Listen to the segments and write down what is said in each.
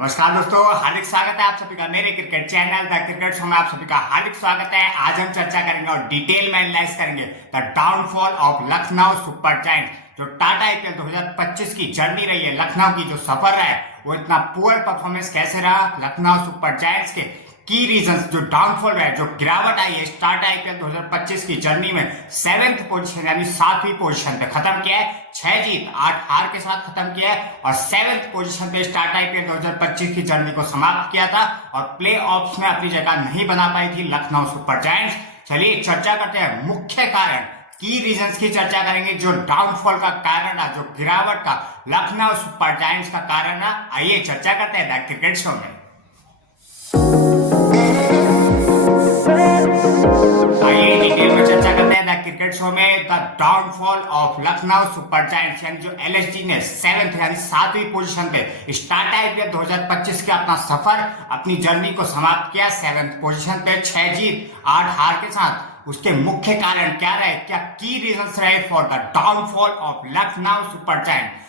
नमस्कार दोस्तों, हार्दिक स्वागत है आप सभी का मेरे cricket channel the cricket show में। आप सभी का हार्दिक स्वागत है। आज हम चर्चा करेंगे और डिटेल में एनालाइज करेंगे the downfall of Lucknow super giants. जो टाटा आईपीएल 2025 की जर्नी रही है, लखनऊ की जो सफर है, वो इतना पुअर परफॉर्मेंस कैसे रहा लखनऊ सुपर जायंट्स के की रीजंस, जो डाउनफॉल है, जो गिरावट आई है टाटा आईपीएल 2025 की जर्नी में 7th पोजीशन यानी 7वीं पोजीशन पे खत्म किया है। 6 जीत 8 हार के साथ खत्म किया है और 7th पोजीशन पे टाटा आईपीएल 2025 की जर्नी को समाप्त किया था और प्ले ऑफ्स में अपनी जगह नहीं बना पाई थी लखनऊ सुपर जायंट्स। चलिए चर्चा करते हैं मुख्य कारण की रीजंस की चर्चा करेंगे। जो डाउनफॉल का कारण है, जो गिरावट का लखनऊ सुपर जायंट्स का कारण है, आइए चर्चा करते हैं द क्रिकेट शो में। आइए डिटेल में चर्चा करते हैं द क्रिकेट शो में the downfall of Lucknow super giants. यानी जो एलएसजी ने 7th यानी 7वीं पोजीशन पे टाटा आईपीएल 2025 के अपना सफर, अपनी जर्नी को समाप्त किया 7th पोजीशन पे 6 जीत 8 हार के साथ। उसके मुख्य कारण क्या रहे, क्या की रीजंस रहे for the downfall of Lucknow super giants.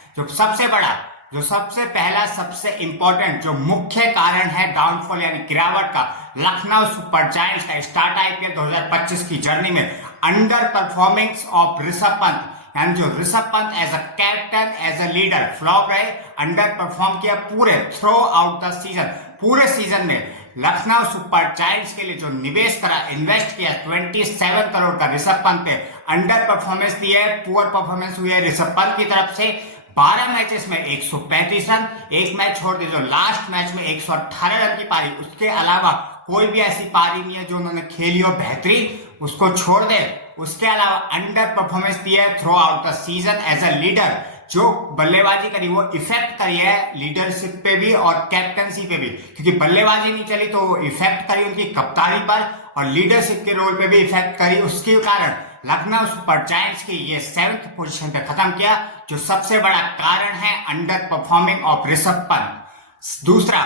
जो सबसे पहला सबसे इंपॉर्टेंट जो मुख्य कारण है डाउनफॉल यानी गिरावट का लखनऊ सुपर जायंट्स का टाटा आईपीएल 2025 की जर्नी में underperformance of Rishabh Pant. यानी जो Rishabh Pant as a captain as a leader flop रहे, अंडर परफॉर्म किया पूरे थ्रू आउट द सीजन। पूरे सीजन में लखनऊ सुपर जायंट्स के लिए जो निवेश करा, इन्वेस्ट किया 27 करोड़ का ऋषभ पंत पे, अंडर परफॉर्मेंस दी है, पुअर परफॉर्मेंस हुई है ऋषभ पंत की तरफ से। 12 मैचेस में 135 रन, एक मैच छोड़ दे जो लास्ट मैच में 118 रन की पारी, उसके अलावा कोई भी ऐसी पारी नहीं है जो उन्होंने खेली हो बेहतरीन, उसको छोड़ दे। उसके अलावा अंडर परफॉर्मेंस दी है throughout the season as a leader. जो बल्लेबाजी करी वो इफेक्ट करी है लीडरशिप पे भी और कैप्टनसी पे भी, क्योंकि बल्लेबाजी नहीं चली तो इफेक्ट करी उनकी कप्तानी पर और लीडरशिप के रोल पे भी इफेक्ट करी। उसके कारण लखनऊ सुपर जायंट्स की ये 7th पोजीशन पे खत्म किया, जो सबसे बड़ा कारण है under performing of Rishabh Pant. दूसरा,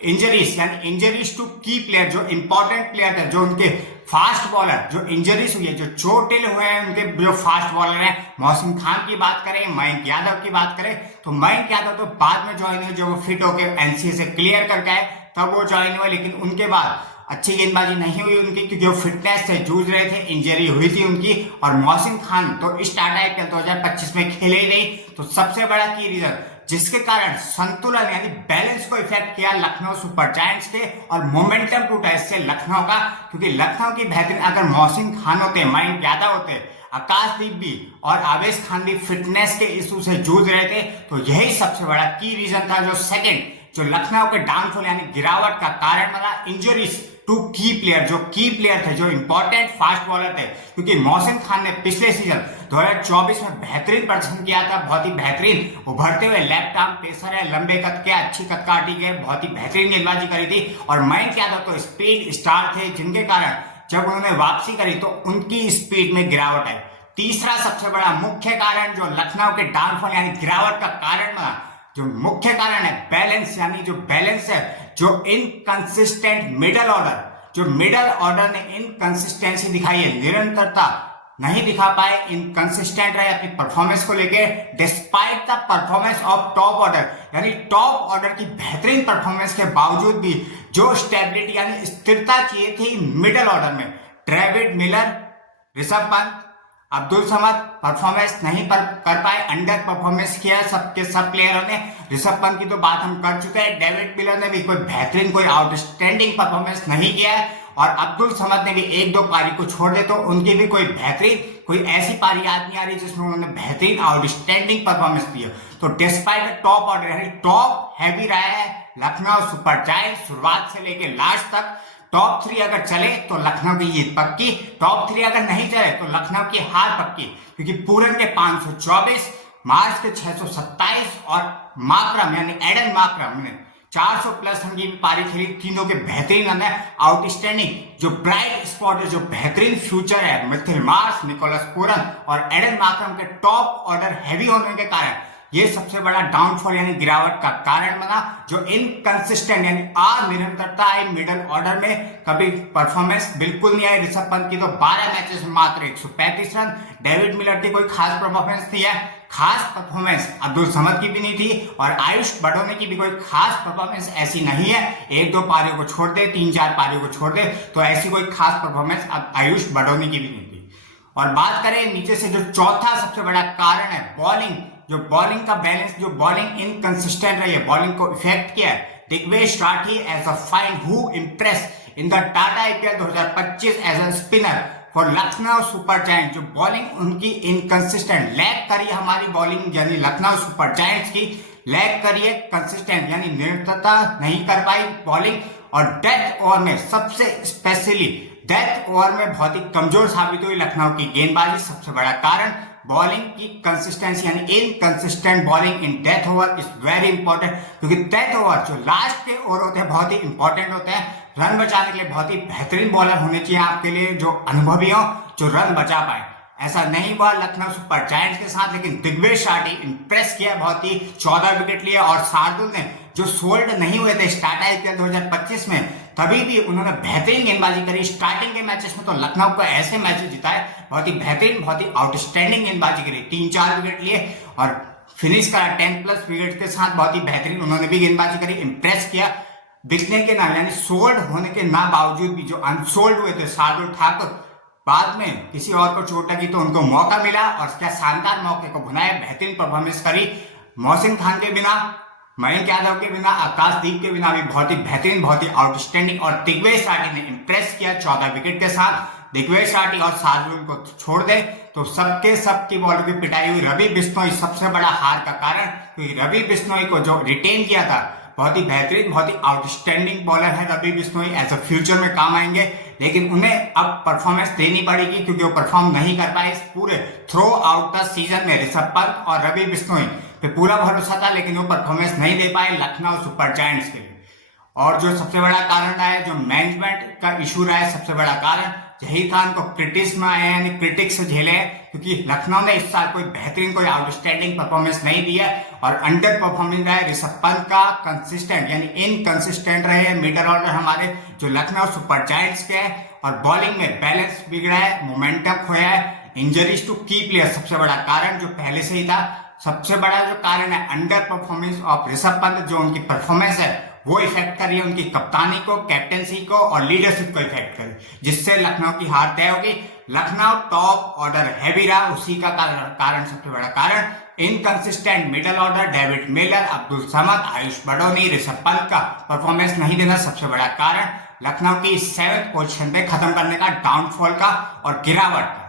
इंजरीज यानी इंजरीज टू की प्लेयर, जो इंपॉर्टेंट प्लेयर थे, जो उनके फास्ट बॉलर, जो इंजरीज हुई है, जो चोटिल हुए हैं उनके जो फास्ट बॉलर हैं। मौसम खान की बात करें, मयंक यादव की बात करें तो मयंक यादव तो बाद में ज्वाइन हुए, जो वो फिट होकर एनसीए से क्लियर करके आए तब वो ज्वाइन हुए, लेकिन उनके बाद अच्छी गेंदबाजी नहीं हुई उनकी, क्योंकि वो फिटनेस से जूझ रहे थे, इंजरी हुई थी उनकी। और मौसम खान तो इस टाटा आईपीएल 2025 में खेले ही नहीं, तो सबसे बड़ा की रीजन जिसके कारण संतुलन यानी बैलेंस को इफेक्ट किया लखनऊ सुपर जायंट्स के और मोमेंटम टूटा इससे लखनऊ का। क्योंकि लखनऊ की बेहतरीन अगर मौसम खान होते, मयंक यादव होते, आकाशदीप भी और आवेश खान भी फिटनेस के इशू से जूझ रहे थे, तो यही सबसे बड़ा की रीजन था। जो सेकंड जो लखनऊ के डाउनफॉल यानी गिरावट का कारण बना, इंजरीज टू की प्लेयर, जो की प्लेयर थे, जो इंपॉर्टेंट फास्ट बॉलर थे। क्योंकि मौसम खान ने पिछले सीजन 2024 में बेहतरीन प्रदर्शन किया था, बहुत ही बेहतरीन उभरते हुए लेफ्ट आर्म पेसर है, लंबे कद के, अच्छी कद काटी के, बहुत ही बेहतरीन गेंदबाजी करी थी। और मयंक यादव तो स्पीड स्टार थे, जिनके कारण जब उन्होंने वापसी करी तो उनकी स्पीड में गिरावट आई। तीसरा सबसे बड़ा मुख्य कारण जो लखनऊ के डाउनफॉल यानी गिरावट का कारण बना, जो मुख्य कारण है बैलेंस, यानी जो बैलेंस है, जो इनकंसिस्टेंट मिडल ऑर्डर, जो मिडल ऑर्डर ने इनकंसिस्टेंसी दिखाई है, निरंतरता नहीं दिखा पाए, इनकंसिस्टेंट रहे अपनी परफॉर्मेंस को लेके despite the performance of top order. यानी टॉप ऑर्डर की बेहतरीन परफॉर्मेंस के बावजूद भी जो स्टेबिलिटी यानी स्थिरता चाहिए थी मिडल ऑर्डर में, David Miller, Rishabh Pant, Abdul Samad performance नहीं कर पाए, अंडर परफॉर्मेंस किया सबके सब प्लेयरों ने। ऋषभ पंत की तो बात हम कर चुके हैं, डेविड मिलर ने भी कोई बेहतरीन, कोई आउटस्टैंडिंग परफॉर्मेंस नहीं किया है और अब्दुल समद ने भी 1-2 पारी को छोड़ दे तो उनकी भी कोई बेहतरीन, कोई ऐसी पारी याद नहीं आ रही जिसमें उन्होंने बेहतरीन आउटस्टैंडिंग परफॉर्मेंस दी हो। तो डिस्पाइट टॉप ऑर्डर यानी टॉप हैवी रहा है लखनऊ सुपर जायंट्स शुरुआत से लेके लास्ट तक। टॉप 3 अगर चले तो लखनऊ की जीत पक्की, टॉप 3 अगर नहीं चले तो लखनऊ की हार पक्की। क्योंकि पूरन के 524, मार्च के 627 और माकरम यानी एडन माकरम ने 400 प्लस रन की पारी खेली, तीनों के बेहतरीन रन है, आउटस्टैंडिंग। जो ब्राइट स्पॉट है, जो बेहतरीन फ्यूचर है, मिथिल मार्श, निकोलस पूरन और एडन माकरम के टॉप ऑर्डर हैवी होने के कारण ये सबसे बड़ा डाउनफॉल यानी गिरावट का कारण बना। जो इनकंसिस्टेंट यानी अनिरंतरता आई मिडल ऑर्डर में, कभी परफॉर्मेंस बिल्कुल नहीं आई। ऋषभ पंत की तो 12 मैचेस में मात्र 135 रन, डेविड मिलर की कोई खास परफॉर्मेंस नहीं है, खास परफॉर्मेंस अब्दुल समद की भी नहीं थी और आयुष बड़ौनी की भी कोई खास परफॉर्मेंस ऐसी नहीं है। एक दो पारियों को छोड़ दे, तीन चार पारियों को छोड़ दे तो ऐसी कोई खास परफॉर्मेंस अब आयुष बड़ौनी की भी नहीं थी। और बात करें नीचे से जो चौथा सबसे बड़ा कारण है बॉलिंग, जो बॉलिंग का बैलेंस, जो बॉलिंग इनकंसिस्टेंट रही है, बॉलिंग को इफेक्ट किया है। Digvesh Rathi as a fine who impress in the Tata IPL 2025 as a spinner for Lucknow super giant. जो बॉलिंग उनकी इनकंसिस्टेंट लैग करी हमारी बॉलिंग, यानी लखनऊ सुपर जायंट्स की लैग करी है कंसिस्टेंट, यानी निरंतरता नहीं कर पाई बॉलिंग। और डेथ ओवर में सबसे स्पेशली डेथ ओवर में बहुत ही कमजोर साबित हुई लखनऊ की गेंदबाजी। सबसे बड़ा कारण बॉलिंग की कंसिस्टेंसी, यानी inconsistent bowling in death over is very important, क्योंकि डेथ ओवर जो लास्ट के ओवर होते हैं बहुत ही इंपॉर्टेंट होते हैं। रन बचाने के लिए बहुत ही बेहतरीन बॉलर होने चाहिए आपके लिए, जो अनुभवी हो, जो रन बचा पाए। ऐसा नहीं हुआ लखनऊ सुपर जायंट्स के साथ, लेकिन दिग्वेश राठी इंप्रेस किया, बहुत ही 14 विकेट लिए। और शार्दुल ने जो सोल्ड नहीं हुए थे टाटा आईपीएल 2025 में, तभी भी उन्होंने बेहतरीन गेंदबाजी करी। स्टार्टिंग के मैचेस में तो लखनऊ को ऐसे मैचेस जिताए, बहुत ही बेहतरीन, बहुत ही आउटस्टैंडिंग गेंदबाजी करी, 3-4 विकेट लिए और फिनिश करा 10+ विकेट के साथ। बहुत ही बेहतरीन उन्होंने भी गेंदबाजी करी, इंप्रेस किया। बिकने के ना, यानी सोल्ड होने के ना बावजूद भी जो अनसोल्ड हुए थे शार्दुल ठाकुर, बाद में किसी और को चोट लगी तो उनको मौका मिला और क्या शानदार मौके को भुनाया, बेहतरीन परफॉर्मेंस करी। मोहसिन खान के बिना, मयंक यादव के बिना, आकाशदीप के बिना भी बहुत ही बेहतरीन, बहुत ही आउटस्टैंडिंग। और दिग्वेश राठी ने इंप्रेस किया 14 विकेट के साथ। दिग्वेश राठी और शार्दुल को छोड़ दे तो सबकी बॉल की पिटाई हुई। रवि बिश्नोई सबसे बड़ा हार का कारण, क्योंकि रवि बिश्नोई को जो रिटेन किया था, बहुत ही बेहतरीन, बहुत ही आउटस्टैंडिंग बॉलर है Ravi Bishnoi, as a future में काम आएंगे, लेकिन उन्हें अब परफॉर्मेंस देनी पड़ेगी क्योंकि वो परफॉर्म नहीं कर पाए इस पूरे थ्रो आउट द सीजन में। ऋषभ पंत और रवि बिश्नोई पे पूरा भरोसा था, लेकिन वो परफॉर्मेंस नहीं दे पाए लखनऊ सुपर जायंट्स के लिए। और जो सबसे बड़ा कारण रहा है, जो मैनेजमेंट का इशू रहा है, सबसे बड़ा कारण जहीर खान को क्रिटिक्स में आए, यानी क्रिटिक्स से झेले हैं, क्योंकि लखनऊ ने इस साल कोई बेहतरीन, कोई आउटस्टैंडिंग परफॉर्मेंस नहीं दी है और अंडर परफॉर्मिंग रहा है। ऋषभ पंत का कंसिस्टेंट, यानी इनकंसिस्टेंट रहे हैं मिडल ऑर्डर हमारे जो लखनऊ सुपर जायंट्स के हैं। और बॉलिंग में बैलेंस बिगड़ा है, मोमेंटम खोया है, इंजरीज टू की प्लेयर सबसे बड़ा कारण, जो पहले से ही था। सबसे बड़ा जो कारण है under performance of Rishabh Pant, जो उनकी परफॉर्मेंस है वो इफेक्ट कर रही है उनकी कप्तानी को, कैप्टेंसी को और लीडरशिप को इफेक्ट कर रही है, जिससे लखनऊ की हार तय होगी। लखनऊ टॉप ऑर्डर हैवी रहा, उसी का कारण सबसे बड़ा कारण inconsistent middle order, David Miller, Abdul Samad, Ayush Badauni, Rishabh Pant का परफॉर्मेंस नहीं देना सबसे बड़ा कारण लखनऊ की 7th पोजीशन पे खत्म करने का, डाउनफॉल का और गिरावट का।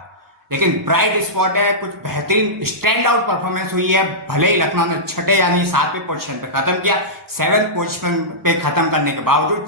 लेकिन ब्राइट स्पॉट है, कुछ बेहतरीन स्टैंड आउट परफॉर्मेंस हुई है। भले ही लखनऊ ने 6ठे यानी 7वें पोजीशन पे खत्म किया, 7th पोजीशन पे खत्म करने के बावजूद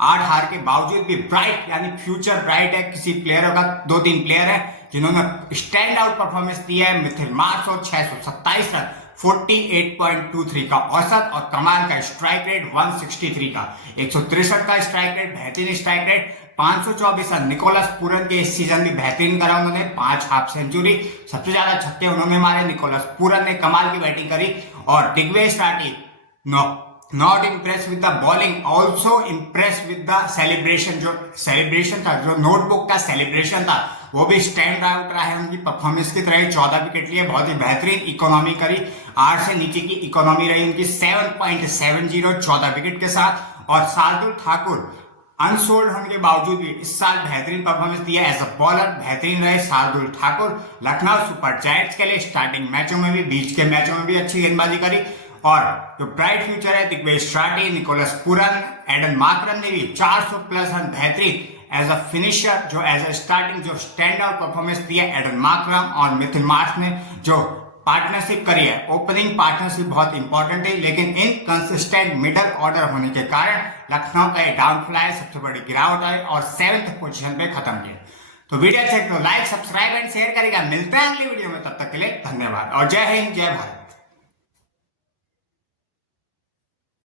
8 हार के बावजूद भी ब्राइट, यानी फ्यूचर ब्राइट है। किसी प्लेयर का 2-3 प्लेयर है जिन्होंने स्टैंड आउट परफॉर्मेंस दी है। मिथिल मार्श 627 रन, 48.23 का औसत और कमाल का स्ट्राइक रेट 163 का, 163 का स्ट्राइक रेट, बेहतरीन strike rate, 524 run. Nicholas Pooran के इस सीजन भी बेहतरीन करा उन्होंने, 5 हाफ सेंचुरी, सबसे ज्यादा छक्के उन्होंने मारे। निकोलस पूरन ने कमाल की बैटिंग करी। और Digvesh Rathi not impress with the bowling, also impress with the celebration. जो सेलिब्रेशन था, जो नोटबुक का सेलिब्रेशन था, वो भी स्टैंड आउट रहा है उनकी परफॉर्मेंस की तरह। 14 विकेट लिए, बहुत ही बेहतरीन इकोनॉमी करी, 8 से नीचे की इकोनॉमी रही उनकी 7.70, 14 विकेट के साथ। और शार्दुल ठाकुर अनसोल्ड होने के बावजूद भी इस साल बेहतरीन परफॉर्मेंस दिया एज अ बॉलर, बेहतरीन रहे शार्दुल ठाकुर। लखनऊ सुपर जायंट्स के लिए स्टार्टिंग मैचों में भी, बीच के मैचों में भी अच्छी गेंदबाजी करी। और जो ब्राइट फ्यूचर है, Digvesh Rathi, Nicholas Pooran, Aiden Markram ने भी 400+ रन, बेहतरीन एज अ फिनिशर, जो एज अ स्टार्टिंग जो स्टैंड आउट परफॉर्मेंस दिया एडन मार्करम और मिथिल मार्श ने। जो पार्टनरशिप करी है, ओपनिंग पार्टनरशिप बहुत इंपॉर्टेंट है, लेकिन इनकंसिस्टेंट मिडल ऑर्डर होने के कारण लखनऊ का ये डाउनफॉल है, सबसे बड़ी गिरावट है और 7th पोजीशन पे खत्म किया। तो वीडियो अच्छा तो लाइक, सब्सक्राइब एंड शेयर करेगा। मिलते हैं अगली वीडियो में, तब तक के लिए धन्यवाद और जय हिंद, जय भारत।